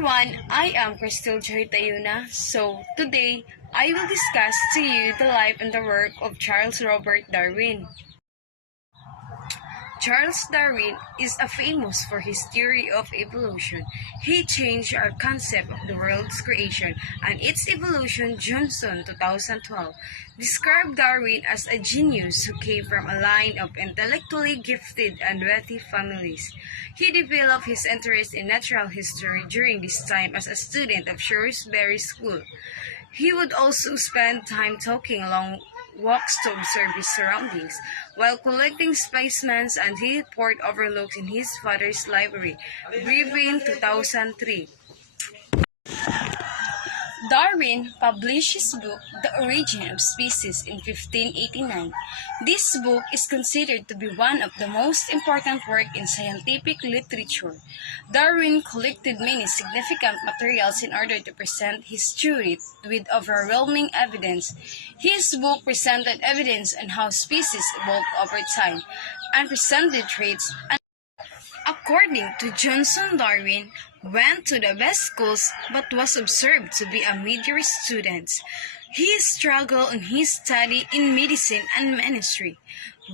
everyone, I am Crystal Joy Tayuna. So today, I will discuss to you the life and the work of Charles Robert Darwin. Charles Darwin is famous for his theory of evolution. He changed our concept of the world's creation and its evolution. Johnson 2012 described Darwin as a genius who came from a line of intellectually gifted and wealthy families. He developed his interest in natural history during this time as a student of Shrewsbury School. He would also spend time taking long walks to observe his surroundings while collecting specimens, and he poured overlooks in his father's library. Griffin 2003. Darwin published his book, The Origin of Species, in 1589. This book is considered to be one of the most important works in scientific literature. Darwin collected many significant materials in order to present his theory with overwhelming evidence. His book presented evidence on how species evolved over time and presented traits. According to Johnson, Darwin went to the best schools but was observed to be a mediocre student. He struggled in his study in medicine and ministry,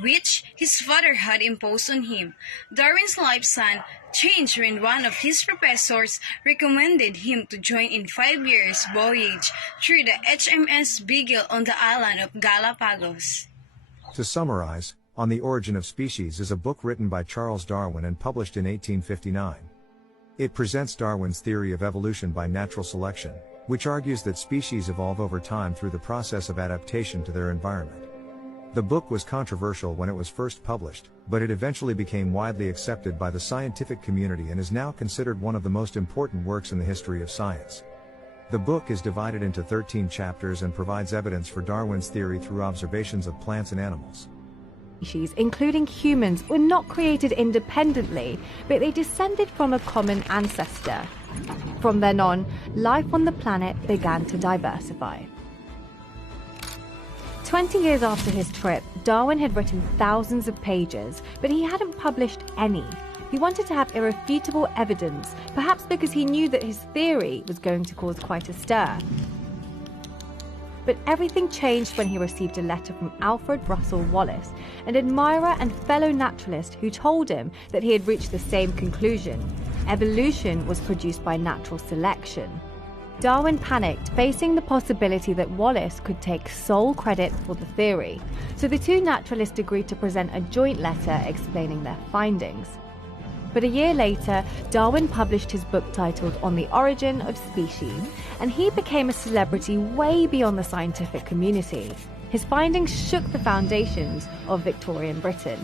which his father had imposed on him. Darwin's lifestyle changed when one of his professors recommended him to join in 5 years' voyage through the HMS Beagle on the island of Galapagos. To summarize, On the Origin of Species is a book written by Charles Darwin and published in 1859. It presents Darwin's theory of evolution by natural selection, which argues that species evolve over time through the process of adaptation to their environment. The book was controversial when it was first published, but it eventually became widely accepted by the scientific community and is now considered one of the most important works in the history of science. The book is divided into 13 chapters and provides evidence for Darwin's theory through observations of plants and animals. Species, including humans, were not created independently, but they descended from a common ancestor. From then on, life on the planet began to diversify. 20 years after his trip, Darwin had written thousands of pages, but he hadn't published any. He wanted to have irrefutable evidence, perhaps because he knew that his theory was going to cause quite a stir. But everything changed when he received a letter from Alfred Russel Wallace, an admirer and fellow naturalist who told him that he had reached the same conclusion. Evolution was produced by natural selection. Darwin panicked, facing the possibility that Wallace could take sole credit for the theory, so the two naturalists agreed to present a joint letter explaining their findings. But a year later, Darwin published his book titled On the Origin of Species, and he became a celebrity way beyond the scientific community. His findings shook the foundations of Victorian Britain.